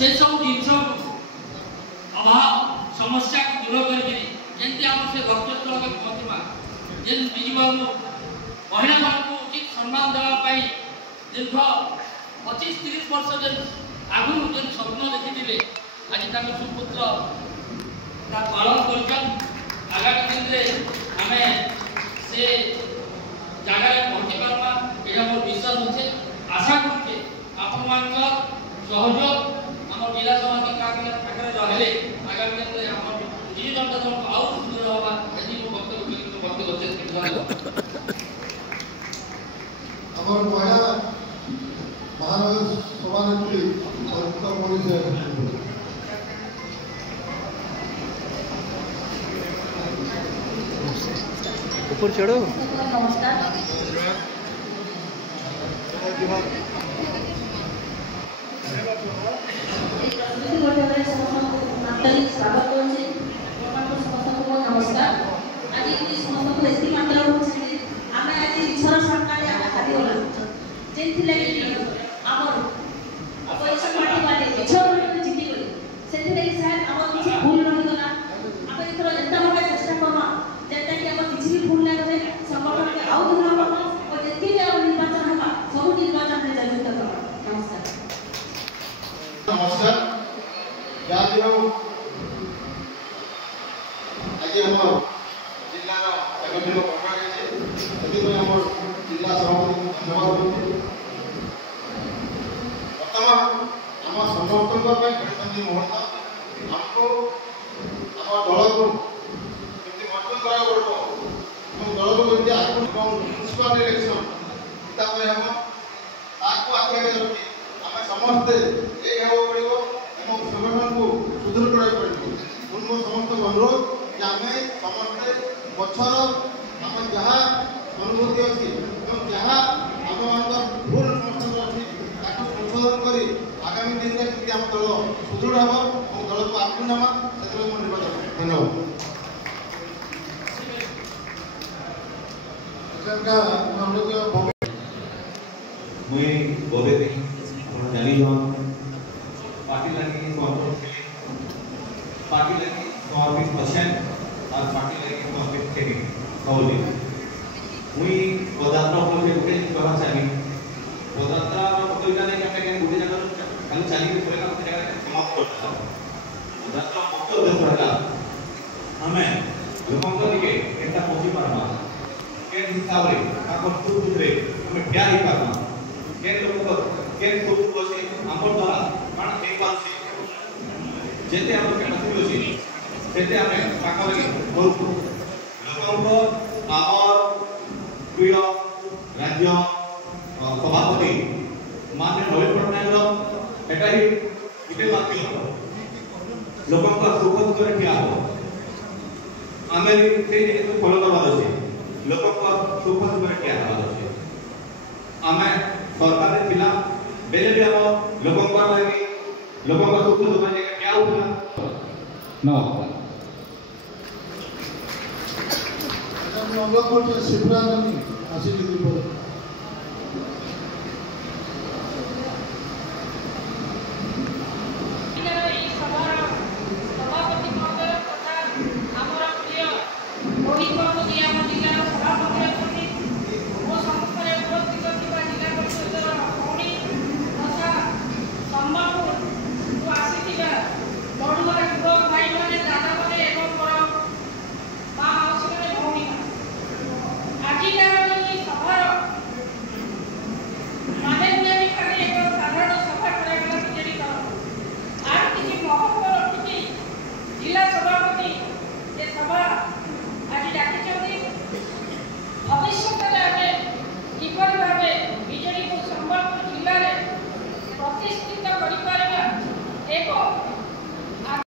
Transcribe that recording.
से सब जिन अभाव समस्या को दूर करके आम से लक्ष्यस्थल पहुँचवा जेन बिजुबाबू महिला मान उचित सम्मान देवाई दीर्घ 25-30 वर्ष जेन आगु जेन स्वप्न देखी आज सुपुत्र पालन कर आगामी दिन में आम से जगह पहुँची पार्मा ये मोर विश्वास अच्छे आशा करुचे आपण मान सहयोग आम जिला सभापति रहे आगामी दिन में आम जी जनता दल आउ सुंदर हवा यदि महिला महानगर सभानेत्री ऊपर चढ़ो। नमस्कार स्वागत नमस्कार आज समस्त एसपी मात्रा आम आज ईश्वर सरकार खाद्य जेन आमर पैसा माटी बाटे ईश्वर जीति गले से सार आम किसी भूल रहीगला आम एथर जेता भाव चेष्टा करना जेता कि आम किसी भी भूल ना करे संगठन के आउ धुना करना और जेति भी निर्वाचन हवा सब निर्वाचन में जरूर करना। नमस्कार नमस्कार आज हम जिला एक दिन पठा गई आम जिला सभापति धन्यवाद बर्तमान आम समस्त मुहूर्त आमको आम दल को मजबूत करा दल को म्यूनिसिपल इलेक्शन हम आगे रखी आम समस्ते एक होगा पड़ो संगठन को सुदृढ़ करा पड़ो समस्त अनुरोध कि आम समस्ते पक्षर आम जहाँ अनुभूति अच्छी जहाँ आम मान भूल समस्त अच्छी संशोधन कर आगामी दिन में आम दल सुदृढ़ हम और दल को आगे नामा से निर्वाचन धन्यवाद। मुई बोले जानी पार्टी लगी पार्टी लगी समर्पित पछन और पार्टी लगी समर्पित खेती कौली मुई पदयात्रा उपलक्षे गोटे कहना चाहिए पदयात्रा कोईटा नहीं कि हमें गोटे जगह खाली चली पड़ेगा गोटे जगह समाप्त करता पदयात्रा मुख्य उद्देश्य रहा हमें लोगों के एटा पहुंची पारमा के हिसाब रे ताको सुख रे हमें क्या ही पारमा के लोग के सुख कोसी हमर द्वारा कारण एक बात जेते हम कैपेसिटी अछि सेते हमें पाखा लगे बहुत लोगों आमर प्रिय राज्य सभापति माननीय नवीन पटनायक एटा ही गोटे माध्यम लोगों का सुख दुख रे क्या हो आमे से जे फॉलो करबा अछि लोगों का सुख दुख रे क्या हो अछि आमे सरकार थिला बेले भी हम लोगों का लगी लोगों का सुख दुख में क्या हुआ नमस्कार नवलखंड शिवरानी आशीष जिला सभा